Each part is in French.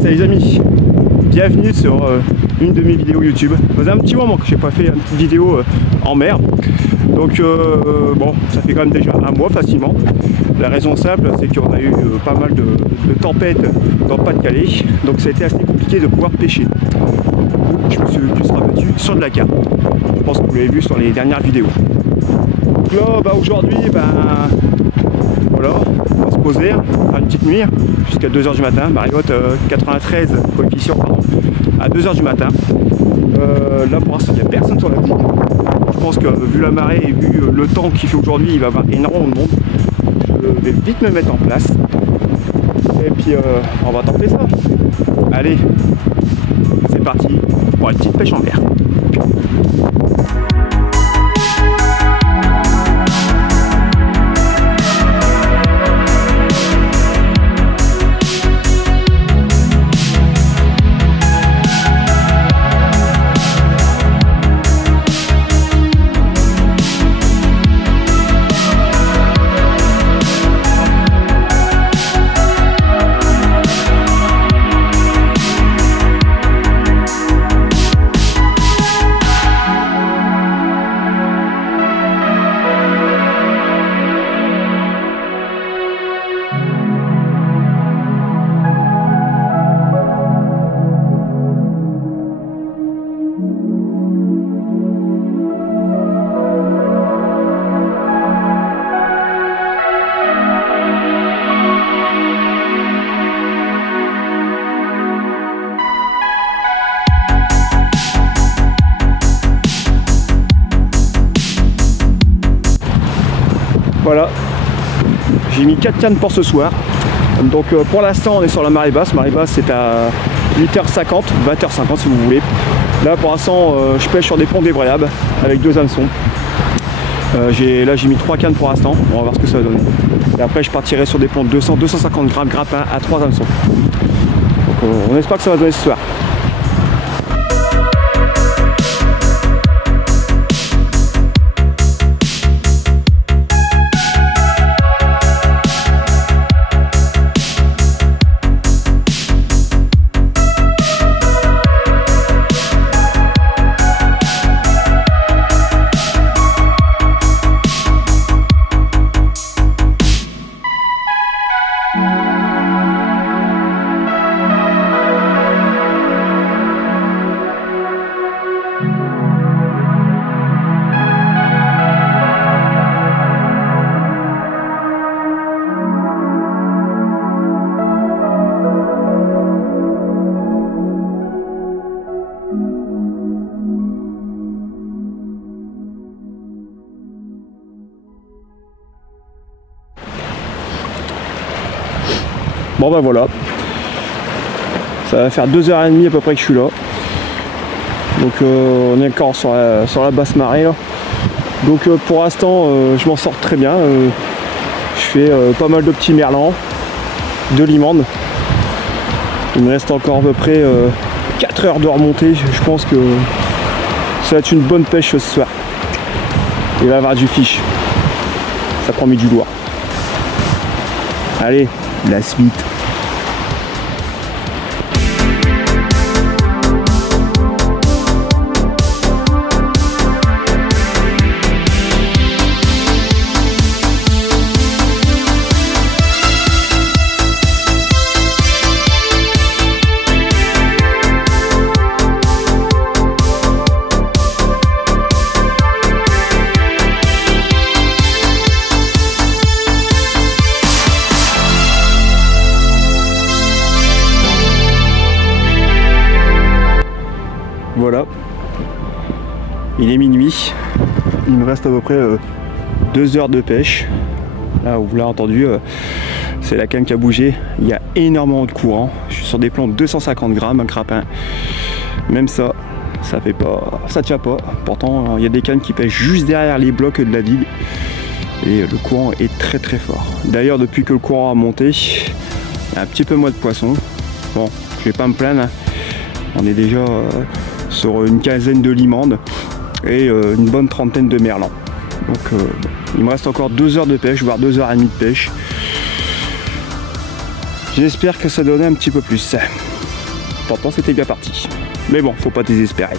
Salut les amis, bienvenue sur une de mes vidéos YouTube. Ça faisait un petit moment que j'ai pas fait une petite vidéo en mer. Donc bon, ça fait quand même déjà un mois facilement. La raison simple, c'est qu'on a eu pas mal de tempêtes dans le Pas-de-Calais. Donc ça a été assez compliqué de pouvoir pêcher. Donc, du coup, je me suis plus rabattu sur de la carpe. Je pense que vous l'avez vu sur les dernières vidéos. Donc là, bah, aujourd'hui, voilà, on va se poser, faire une petite nuit jusqu'à 2 h du matin. Mariotte 93 coefficient, pardon, à 2 h du matin. Là pour l'instant il n'y a personne sur la boucle. Je pense que vu la marée et vu le temps qu'il fait aujourd'hui, il va y avoir énormément de monde. Je vais vite me mettre en place. Et puis on va tenter ça. Allez, c'est parti pour une petite pêche en mer. Voilà, j'ai mis 4 cannes pour ce soir. Donc pour l'instant on est sur la marée basse. Marée basse c'est à 8h50, 20h50 si vous voulez. Là pour l'instant je pêche sur des ponts débrayables avec 2 hameçons. Là j'ai mis 3 cannes pour l'instant, on va voir ce que ça va donner. Et après je partirai sur des ponts de 200-250 grammes grappin à 3 hameçons. Donc on espère que ça va donner ce soir. Bon bah voilà, ça va faire 2h30 à peu près que je suis là. Donc on est encore sur la basse marée là. Donc pour l'instant je m'en sors très bien. Je fais pas mal de petits merlans, de limande. Il me reste encore à peu près 4 heures de remontée. Je pense que ça va être une bonne pêche ce soir. Il va y avoir du fiche. Ça promet du lourd. Allez, la suite. Voilà, il est minuit, il me reste à peu près 2 heures de pêche. Là, vous l'avez entendu, c'est la canne qui a bougé. Il y a énormément de courant. Je suis sur des plans de 250 grammes, un crapin. Même ça, ça fait pas, ça tient pas. Pourtant, il y a des cannes qui pêchent juste derrière les blocs de la digue. Et le courant est très très fort. D'ailleurs, depuis que le courant a monté, il y a un petit peu moins de poissons. Bon, je vais pas me plaindre, hein. On est déjà sur une quinzaine de limandes et une bonne trentaine de merlans. Donc il me reste encore 2 heures de pêche, voire 2 heures et demie de pêche. J'espère que ça donnait un petit peu plus. Pourtant c'était bien parti. Mais bon, faut pas désespérer.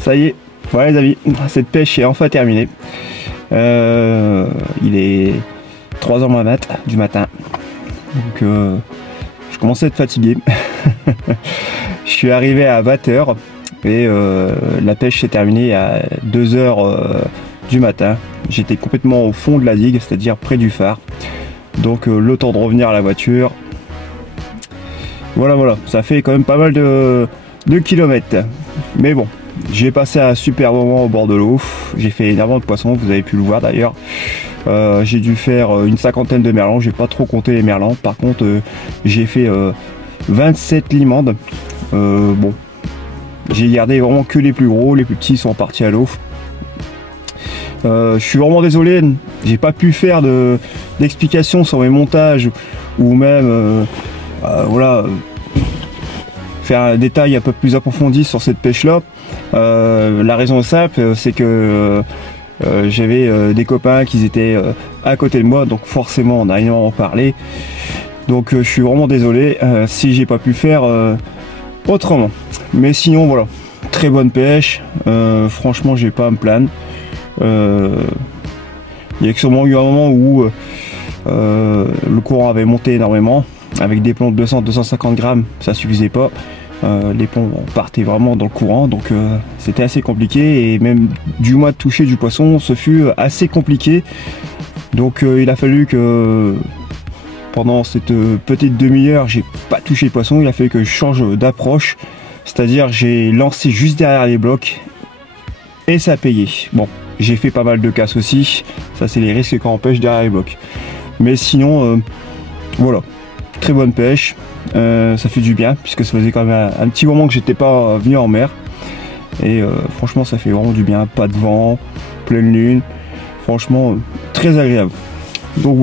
Ça y est, voilà les amis, cette pêche est enfin terminée. Il est 3h moins 20 du matin. Donc je commençais à être fatigué. Je suis arrivé à 20h et la pêche s'est terminée à 2h du matin. J'étais complètement au fond de la digue, c'est-à-dire près du phare. Donc le temps de revenir à la voiture. Voilà, ça fait quand même pas mal de kilomètres. Mais bon. J'ai passé un super moment au bord de l'eau, j'ai fait énormément de poissons, vous avez pu le voir d'ailleurs. J'ai dû faire une cinquantaine de merlans, j'ai pas trop compté les merlans. Par contre, j'ai fait 27 limandes. Bon, j'ai gardé vraiment que les plus gros, les plus petits sont partis à l'eau. Je suis vraiment désolé, j'ai pas pu faire d'explications sur mes montages ou même voilà, faire un détail un peu plus approfondi sur cette pêche là. La raison simple, c'est que j'avais des copains qui étaient à côté de moi, donc forcément on a énormément parlé. Donc je suis vraiment désolé si j'ai pas pu faire autrement. Mais sinon voilà, très bonne pêche, franchement j'ai pas à me plaindre. Il y a sûrement eu un moment où le courant avait monté énormément, avec des plombs de 200-250 grammes, ça suffisait pas. Les plombs partaient vraiment dans le courant, donc c'était assez compliqué, et même du moins de toucher du poisson, ce fut assez compliqué. Donc il a fallu que pendant cette petite demi-heure, j'ai pas touché le poisson, il a fallu que je change d'approche, c'est-à-dire j'ai lancé juste derrière les blocs et ça a payé. Bon, j'ai fait pas mal de casse aussi, ça c'est les risques quand on pêche derrière les blocs. Mais sinon, voilà, très bonne pêche. Ça fait du bien puisque ça faisait quand même un petit moment que j'étais pas venu en mer, et franchement ça fait vraiment du bien, pas de vent, pleine lune, franchement très agréable. Donc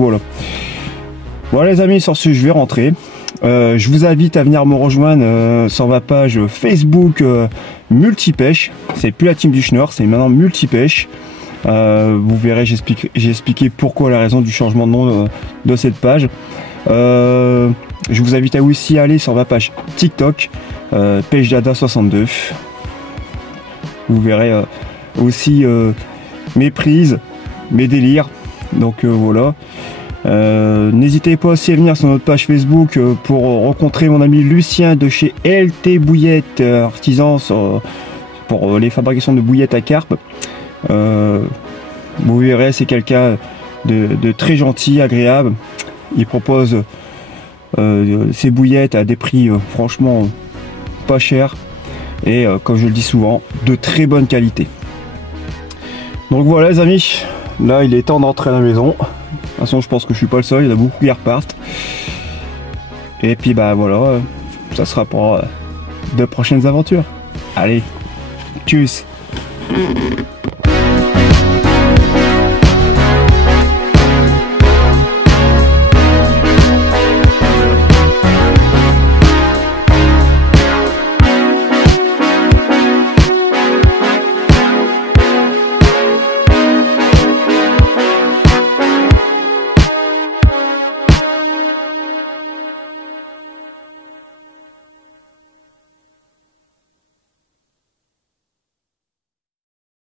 voilà les amis, sur ce je vais rentrer. Je vous invite à venir me rejoindre sur ma page Facebook Multipêche. C'est plus la team du Schnorr, c'est maintenant Multipêche. Vous verrez, j'ai expliqué pourquoi, la raison du changement de nom de cette page. Je vous invite à aussi aller sur ma page TikTok, PêcheDada62. Vous verrez aussi mes prises, mes délires. Donc voilà. N'hésitez pas aussi à venir sur notre page Facebook pour rencontrer mon ami Lucien de chez LT Bouillettes, artisan pour les fabrications de bouillettes à carpe. Vous verrez, c'est quelqu'un de très gentil, agréable. Il propose ses bouillettes à des prix franchement pas chers et comme je le dis souvent, de très bonne qualité. Donc voilà les amis, là il est temps d'entrer à la maison. De toute façon je pense que je suis pas le seul, il y en a beaucoup qui repartent. Et puis bah voilà, ça sera pour de prochaines aventures. Allez, tchuss.